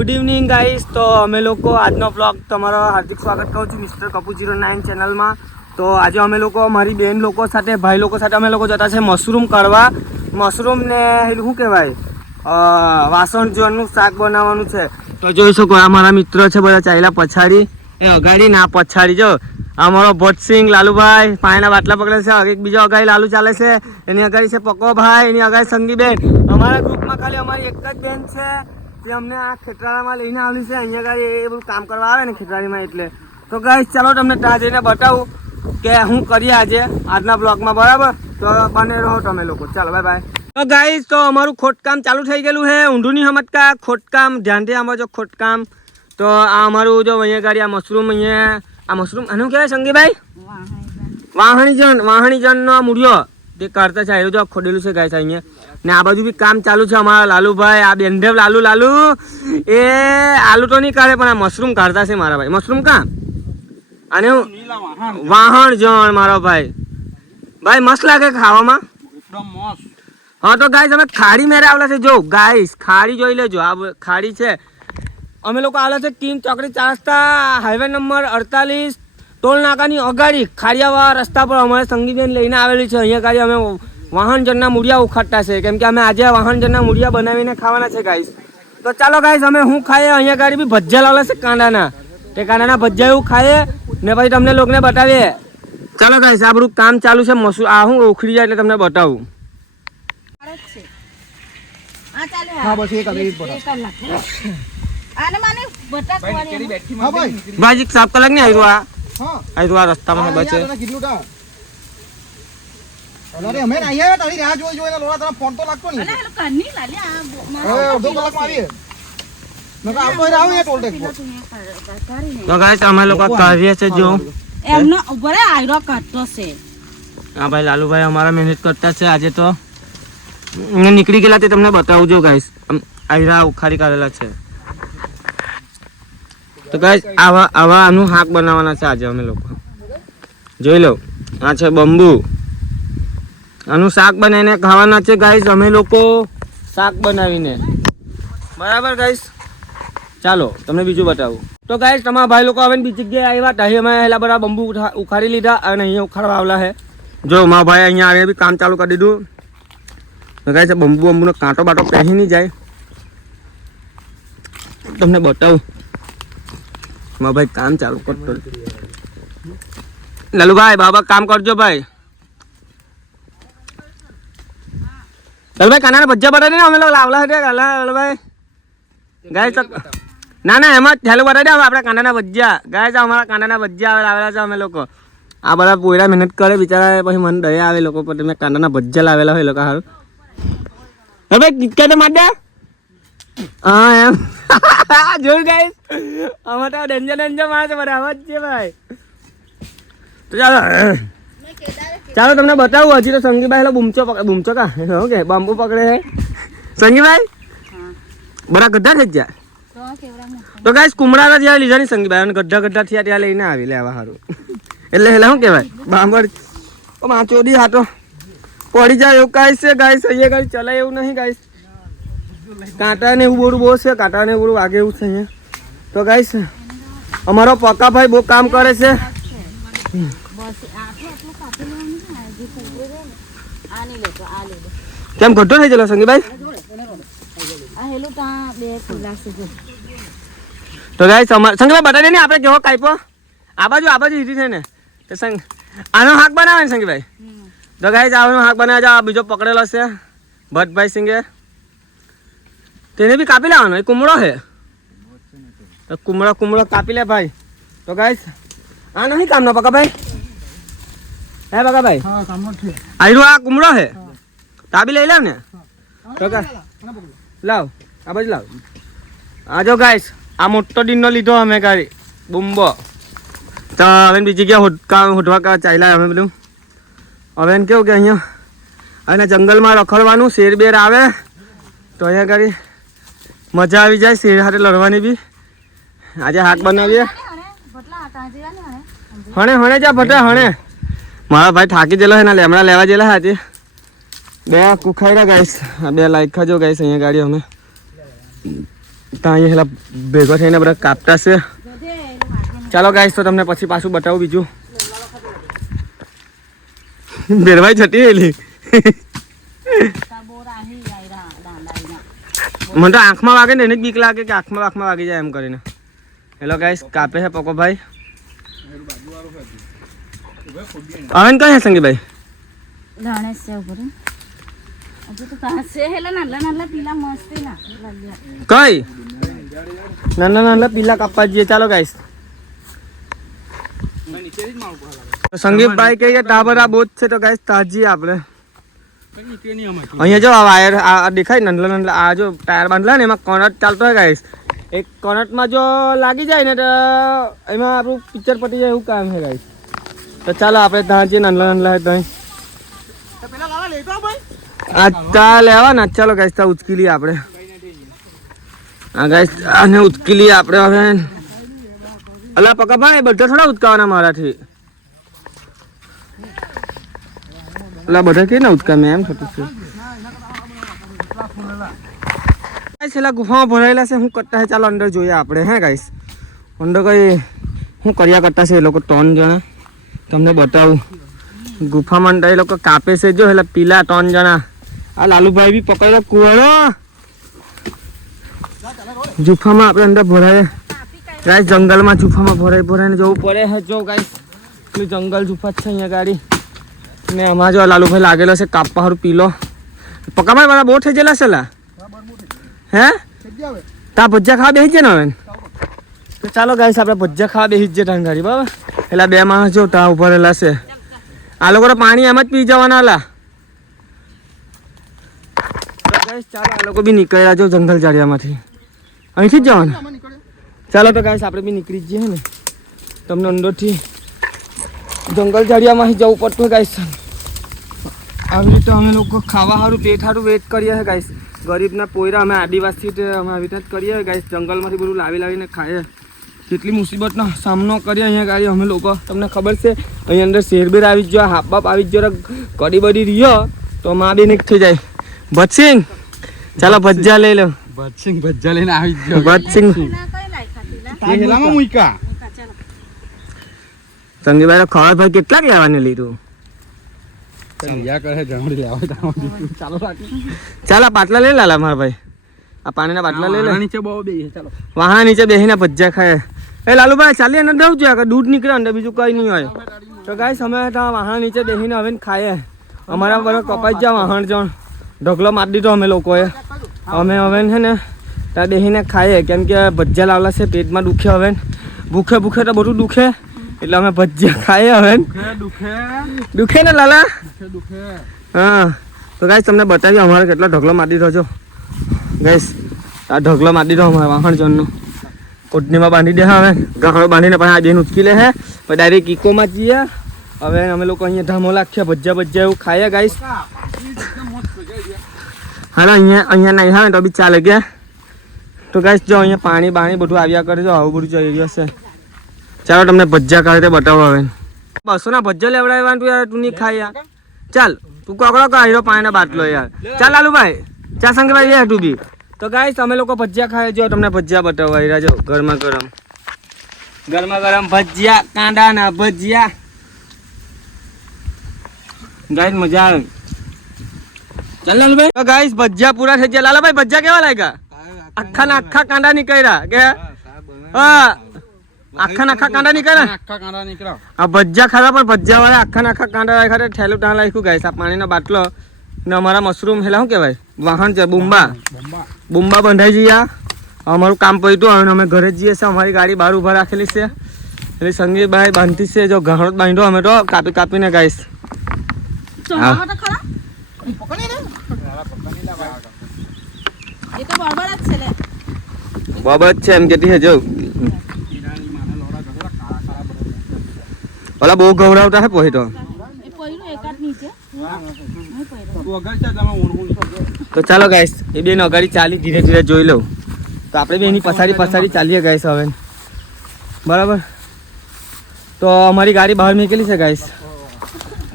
Good evening guys. તો અમે લોકો આજનો બ્લોગ તમારો હાર્દિક સ્વાગત કરું છું મિસ્ટર કપૂ 09 ચેનલમાં. તો આજે અમે લોકો મારી બેન લોકો સાથે ભાઈ લોકો સાથે અમે લોકો જતા છે મશરૂમ કરવા. મશરૂમ ને શું કહેવાય વાસણ જોવાનું શાક બનાવવાનું છે. તો જોઈ શકો આ મારા મિત્ર છે બધા ચાલ્યા પછાડી એ અગાડી ના પછાડી જો અમારો ભટ્ટસિંહ લાલુભાઈ પાણીના બાટલા પકડે છે. એક બીજો અગાડી લાલુ ચાલે છે, એની અગાડી છે પકોભાઈ, એની અગાડી સંગીબેન. અમારા ગ્રુપમાં ખાલી અમારી એક જ બેન છે તે અમને આ ખેતરાળામાં લઈને આવી છે. અહીંયા ગાડી એ બધું કામ કરવા આવે ને ખેતરાળીમાં એટલે. તો ગાઈસ ચાલો તમને ત્યાં જઈને બતાવું કે હું કરીએ આજે આજના બ્લોગમાં, બરાબર? તો બને રહો તમે લોકો. ચાલો બાય બાય. તો ગાઈસ તો અમારું ખોટકામ ચાલુ થઈ ગયેલું છે. ઊંધું નહીં સમજતા, ખોટકામ ધ્યાનથી સમજો ખોટકામ. તો આ અમારું જો અહીંયા ગાડી આ મશરૂમ અહીંયા આ મશરૂમ આનું કહેવાય સંગીભાઈ વાહણીજનનો મૂળિયો તે કાઢતા છે. આયરો જો ખોડેલું છે ગાઈસ અહીંયા. ને આ બાજુ બી કામ ચાલુ છે અમારા લાલુભાઈ, આ બેનદેવ લાલુ એ આલુ તો નહીં કાઢે પણ આ મશરૂમ કાઢતા છે મારા ભાઈ. મશરૂમ કાં અને વાહણ જણ મારો ભાઈ મસ્ત લાગે ખાવામાં એકદમ મસ્ત. હા તો ગાઈસ અમે ખાડી મેરે આવેલા છે. જો ગાઈસ ખાડી જોઈ લેજો, આ ખાડી છે. અમે લોકો આવેલા છે ટીમ ચોકડી 4 રસ્તા હાઈવે નંબર 48 ટોલ નાકાની અગાડી ખાડિયાવાળા રસ્તા પર અમારે સંગીતબેન લઈને આવેલી છે. અહીંયા ગાડી અમે વાહનજનના મૂળિયા ઉખાડતા છે, કેમ કે અમે આજે વાહનજનના મૂળિયા બનાવીને ખાવાના છે ગાઈસ. તો ચાલો ગાઈસ અમે હું ખાઈએ. અહીંયા ગાડી બી ભજીયા લાવેલા છે કાંદાના, તે કાંદાના ભજીયા એવું ખાઈએ ને પછી તમને લોકોને બતાવીએ. ચાલો ગાઈસ આ બધું કામ ચાલુ છે. આ હું ઉખડી જાય એટલે તમને બતાવું. ભાઈ 7 કલાક ને આવ્યું આ રસ્તામાં બચે. અરે અમે નહીં આવ્યા તારી રાહ જોઈને લોડા તને ફોન તો લાગતો નહીં. અરે કરની લાલ્યા હવે અડધો કલાકમાં આવીએ નકા આવતો રાવ એ ટોલ ટેક્સ. તો ગાઈસ અમે લોકો કાઢીએ છે જો એમનો ઉપર આયરો કાઢતો છે. હા ભાઈ લાલુભાઈ અમારા મહેનત કરતા છે આજે. તો નીકળી ગયેલા તે તમને બતાવજો ગાઈસ. આયરા ઉખાડી કાઢેલા છે. તો ગાઈસ આવા આનું શાક બનાવવાના છે આજે અમે લોકો. જોઈ લો આ છે બંબુ, આનું શાક બનાવીને ખાવાના છે ગાઈસ અમે લોકો. શાક બનાવીને બરાબર ગાઈસ. ચાલો તમને બીજું બતાવું. તો ગાઈસ તમારા ભાઈ લોકો હવે બીજી જગ્યાએ આવ્યા હતા. અમે પહેલા બધા બંબુ ઉખાડી લીધા અને અહીંયા ઉખાડવા આવેલા છે. જો મારા ભાઈ અહીંયા આવે બી કામ ચાલુ કરી દીધું. તો ગાઈસ બંબુનો કાંટો બાટો પહેરી નહીં જાય, તમને બતાવું. મારા ભાઈ કામ ચાલુ કરતો. લાલુભાઈ બાબા કામ કરજો ભાઈ. લાલુભાઈ કાનાના ભજીયા બતાવી દે. અમે લોકો લાવલા હતા લાલુભાઈ ગાય. ના એમાં થેલું બતાવી દે. આપણે કાંદાના ભજીયા ગાય છે. અમારા કાંદાના ભજીયા લાવેલા છે અમે લોકો. આ બધા પોયરા મહેનત કરે બિચારા, પછી મને દયા આવે લોકો પર. મેં કાંદાના ભજીયા લાવેલા હોય લોકો સારું. ભાઈ કિટકેટ માર દે. હા એમ જોયું ગાઈસ અમારે તો ડેન્જર મારે છે બધા અવાજ છે ભાઈ. તો ચાલો તમને બતાવું. હજી તો સંગીભાઈ બૂમચો કા કે બાંબુ પકડે છે સંગીભાઈ. બરા ગઢા થઈ ગયા. તો ગાઈસ કુમળા જ્યાં લીધા નહીં સંગીભાઈ, ગઢા થયા ત્યાં લઈને આવી લેવા સારું. એટલે શું કહેવાય બાંબર ચોરી હાટો પડી જાય એવું ગાઈસ છે. ગાઈસ અહીંયા ગાડી ચલાય એવું નહીં ગાઈસ. કાંટા ને એવું બોરું બહુ છે, કાંટા ને બોરું વાગે એવું છે અહીંયા. તો ગાઈસ અમારો પક્કાભાઈ બહુ કામ કરે છે. કેમ ઘટો થઈ ગયેલો સંગીભાઈ? તો ગાઈસ સંગીભાઈ બતાવી ને આપણે કેવો કાપ્યો. આ બાજુ હીરી છે ને તો આનો શાક બનાવે ને સંગીભાઈ. તો ગાઈસ આનો શાક બનાવે છે. આ બીજો પકડેલો છે ભટ્ટભાઈ સિંગે, તેને બી કાપી લેવાનો. એ કુમળો છે તો કુમળો કાપી લે ભાઈ. તો ગાઈસ આ નહીં કામનો પકાભાઈ. હે પકાભાઈ આયરો આ કુમળો છે તાબી લઈ લાવ ને. તો લાવ આ બાજુ લાવ. આ જો ગાઈસ આ મોટો ડીનનો લીધો અમે ગાડી બુમ્બો. તો હવે બીજી જગ્યા હોટવા ચાલ્યા અમે બધું. હવે એને કેવું કે અહીંયા અને જંગલમાં રખડવાનું, શેર બેર આવે તો અહીંયા ગાડી મજા આવી જાય શેર સાથે લડવાની બી. આજે શાક બનાવીએ. હણે જા ભટે હણે. મારા ભાઈ થાકી ગયેલો છે ને લેમડા લેવા ગયેલા આજે. 2 કુખાયરા ગાઈસ, 2 લાઈખા જો ગાઈસ અહીંયા ગાડી અમે ત્યાં અહીંયા પેલા ભેગો થઈને બધા કાપતા છે. ચાલો ગાઈસ તો તમને પછી પાછું બતાવું બીજું. બેરવાઈ જતી રહેલી. મને તો આંખમાં વાગે ને એને જ બીક લાગે કે આંખમાં વાગી જાય એમ કરીને. હેલો ગાઈસ કાપે છે પકોભાઈ. હવે કઈ હે સંગીભાઈ? ગણેશ છે ઉપર હજુ તો પાસે હેલા નાલા પીલા મસ્ત ના કઈ નાના પીલા કાપવા જઈએ. ચાલો ગાઈસ સંગીતભાઈ કહીએ તા બધા બહુ જ છે તો ગાઈસ તાજી આપણે અહીંયા જો આ વાયર આ દેખાય નાનલા આ જો ટાયર બાંધલા ને એમાં કરંટ ચાલતો હોય ગાઈસ. એક કરંટમાં જો લાગી જાય ને તો એમાં આપણું પિક્ચર પટી જાય એવું કામ છે ગાઈસ. તો ચાલો આપણે ત્યાં જઈએ નાનલા ત્યાં આ લેવા ને. ચાલો ગાઈસ ત્યાં ઉચકી લઈએ આપણે. હા ગાઈસ આને ઉચકી લઈએ આપણે હવે. અલા પકાભાઈ બધા થોડા ઉચકાવાના મારાથી. અલા બધા કે ના ઉચકા મેં એમ થતું છે. છેલ્લા ગુફામાં ભરાયેલા છે શું કરતા છે ચાલો અંદર જોઈએ આપણે. હે ગાઈસ અંદર કઈ શું કર્યા કરતા છે એ લોકો 3 જણા તમને બતાવું. ગુફામાં અંદર એ લોકો કાપે છે જો એટલે પીલા 3 જણા. આ લાલુભાઈ બી પકડ્યો કુવાડો. ગુફામાં આપણે અંદર ભરાય ગાઈસ. જંગલમાં ગુફામાં ભરાઈને જવું પડે છે જો ગાઈસ. પેલું જંગલ ગુફા છે અહીંયા ગાડી ને આમાં જો લાલુભાઈ લાગેલો છે કાપવા હારું પીલો. પકાભાઈ મારા બહુ થઈ ગયેલા છે લા. હે તા ભજીયા ખાવા બેસી જાય ને હવે. તો ચાલો ગાઈસ આપણે ભજીયા ખાવા બેસી જ જાય ત્યાં ગાડી બરાબર. પેલા 2 માણસ જો ત્યાં ઉભા રહેલા છે. આ લોકો તો પાણી એમ જ પી જવાના લા. ગાઈસ ચાલો આ લોકો બી નીકળ્યા જો જંગલ જાડિયામાંથી. અહીંથી જ જવાનું. ચાલો તો ગાઈસ આપણે બી નીકળી જઈએ ને. તમને અંદરથી જંગલ જાડિયામાંથી જવું પડતું ગાઈસ. આવી રીતે અમે લોકો ખાવા સારું પેટ સારું વેટ કરીએ છીએ ગાઈસ. ગરીબના પોયરા અમે આદિવાસી અમે આવી રીતે જ કરીએ ગાઈસ. જંગલમાંથી બધું લાવીને ખાઈએ. કેટલી મુસીબતનો સામનો કરીએ અહીંયા ગાડી અમે લોકો. તમને ખબર છે અહીંયા અંદર શેરબેર આવી જ ગયો, હાપ બાપ આવી જ ગયો, કડી બડી રહ્યો તો માં બી નીક થઈ જાય. ભતસિંગ ચાલો ભજીયા લઈ લો. ભજીયા લઈને આવી ગયો. ભતસિંગ હેલામાં મૂકા સંગીભાઈ ખબર ભાઈ કેટલાક લેવાને લીધું. ચાલો પાટલા લઈ લાલા મારા ભાઈ. આ પાણીના બાટલા લઈ લે. વાહન નીચે બેસીને ભજીયા ખાય. એ લાલુભાઈ ચાલી અંદર દઉં છું દૂધ નીકળે અંદર બીજું કઈ નહીં હોય. તો ગાઈસ અમે ત્યાં વાહન નીચે બેસીને હવે ખાઈએ. અમારા બધા કપાઈ જ જાય વાહન જણ ઢગલો મારી દીધો અમે લોકોએ. અમે હવે છે ને ત્યાં બેસીને ખાઈએ કેમ કે ભજીયા લાવલા છે પેટમાં દુખે હવે. ભૂખે તો બધું દુખે એટલે અમે ભજીયા ખાઈએ હવે. દુખે ને લાલા. હા તો ગાઈસ તમને બતાવીએ અમારે કેટલો ઢગલો મારી દીધો છો ગાઈસ. આ ઢગલો મારી દીધો અમારે વાહણ જણનો. ઓઢણીમાં બાંધી દે હવે. ગાહડો બાંધીને પછી આ બેન ઉચકી લે છે પછી ડાયરેક્ટ ઇકોમાં જઈએ. હવે અમે લોકો અહીંયા ધામો લાખીએ ભજીયા એવું ખાઈએ ગાઈસ. હા અહીંયા નહીં આવે તો બી ચાલે ગયા. તો ગાઈસ જો અહીંયા પાણી બાણી બધું આવ્યા કરે જો આવું બધું જઈ રહ્યું છે. ચાલો તમને ભજીયા કરે તે બતાવો હવે. 200 ભજીયા લેવડાવવાનું યાર તું નહીં ખાઈ યાર. ચાલ તું કોકડો કહ્યો પાણીનો બાટલો યાર. ચાલ લાલુભાઈ ચા સંગીભાઈ લે તું બી. તો ગાઈસ અમે લોકો ભજીયા ખાઈએ જો તમને ભજીયા બતાવવા આવ્યા જો ગરમા ગરમ ભજીયા કાંદાના ભજીયા ગાઈસ મજા આવે. ચાલ લાલુભાઈ. તો ગાઈસ ભજીયા પૂરા થઈ ગયા. લાલાભાઈ ભજીયા કેવા લાગ્યા? આખા કાંદા નીકળ્યા કે હા આખા કાંદા નીકળ્યા. આ ભજીયા ખાધા પણ ભજીયા વાળા આખા કાંદા રાખ્યા ઠેલું ત્યાં રાખ્યું ગાઈસ. આ પાણીનો બાટલો ને અમારા મશરૂમ હેલા શું કહેવાય વાહન છે બુમ્બા બંધાઈ જઈએ. અમારું કામ પડ્યું હવે અમે ઘરે જઈએ છીએ. અમારી ગાડી બહાર ઊભા રાખેલી છે એટલે સંગીતભાઈ બાંધતી છે જો ઘણો બાંધ્યો અમે તો કાપીને ગાઈસ. બાબત છે એમ કેતી છે જો ઓલા બહુ ગવડાવતા હે પછી તો ચાલો ગાઈસ એ બેન અગાડી ચાલી ધીરે ધીરે જોઈ લઉં તો આપણે બે એની પછાડી ચાલીએ ગાઈસ હવે બરાબર. તો અમારી ગાડી બહાર નીકળી છે ગાઈસ.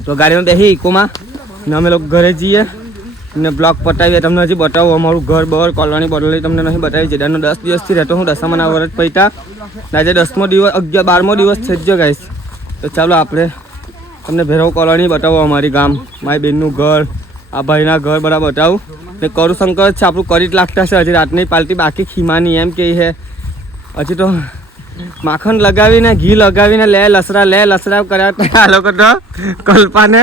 તો ગાડીમાં બેસી ઇકોમાં ને અમે લોકો ઘરે જઈએ. ને બ્લોક પટાવીએ તમને હજી બતાવું અમારું ઘર બહાર કોલોની બોટલી તમને નહીં બતાવી જેડાનો 10 દિવસથી રહેતો હું દશામાના વરસ પૈતા આજે 10મો દિવસ 12મો દિવસ થઈ ગયો ગાઈસ તો ચાલો આપણે તમને ભેરવ કોલોની બતાવો અમારી ગામ મારી બેનનું ઘર આ ભાઈના ઘર બધા બતાવું ને કરું શંકર છે આપણું કરી જ લાગતા છે હજી રાતની પાલટી બાકી ખીમાની એમ કહે છે હજી તો માખણ લગાવીને ઘી લગાવીને લે લસરા કર્યા આ લોકો તો કલ્પાને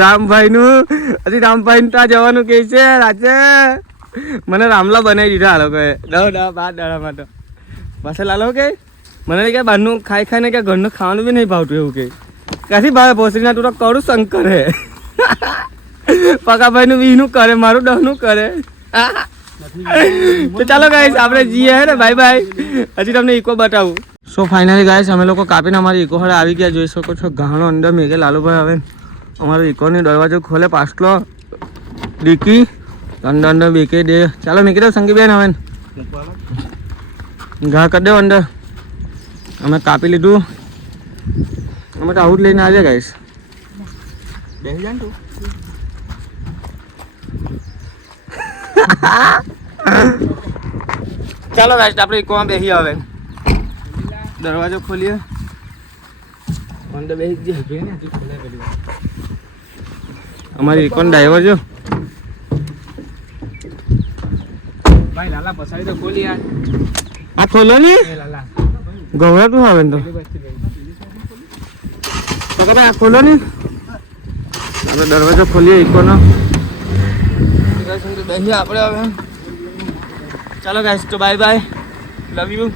રામભાઈનું હજી રામભાઈ ત્યાં જવાનું કહે છે રાતે મને રામલા બનાવી દીધા આ લોકોએ 10 12 દાડામાં તો પાછળ લાલો કે મને કે બહારનું ખાઈને કે ઘરનું ખાવાનું બી નહીં ભાવતું એવું કે ક્યાંથી ભાવે ભોસડીના તું તો કરું શંકર હે પકાભાઈનું 20નું કરે મારું 10નું કરે તો ચાલો ગાઈસ આપણે જઈએ હે ને બાય બાય હજી તમને ઇકો બતાવું સો ફાઇનલી ગાઈસ અમે લોકો કાપીને અમારી ઇકો હારે આવી ગયા જોઈ શકો છો ઘાણો અંદર મેઘે લાલુભાઈ હવે અમારો ઇકોની દરવાજો ખોલે પાછલો ડીકી અંદર અંદર બેકે દે ચાલો મૂકી દો સંગીબેન હવે ઘા કરી દો અંદર અમે કાપી લીધું અમે તો આવું જ લઈને આવ્યા ગાઈસ બેસી જાય તું ચાલો ગાઈસ આપણે ઇકોમાં બેસી આવે દરવાજો ખોલીએ અંદર બેસી જઈએ અમારી ઇકોન ડ્રાઈવર જો ભાઈ લાલા પસાડી તો ખોલી યાર આ ખોલો ની લાલા ગૌરા તું આવે તો કદા આ ખોલો ની આપણે દરવાજો ખોલીએ ઇકોનો બેસી આપણે હવે ચાલો ગાઈસ તો બાય બાય લવ યુ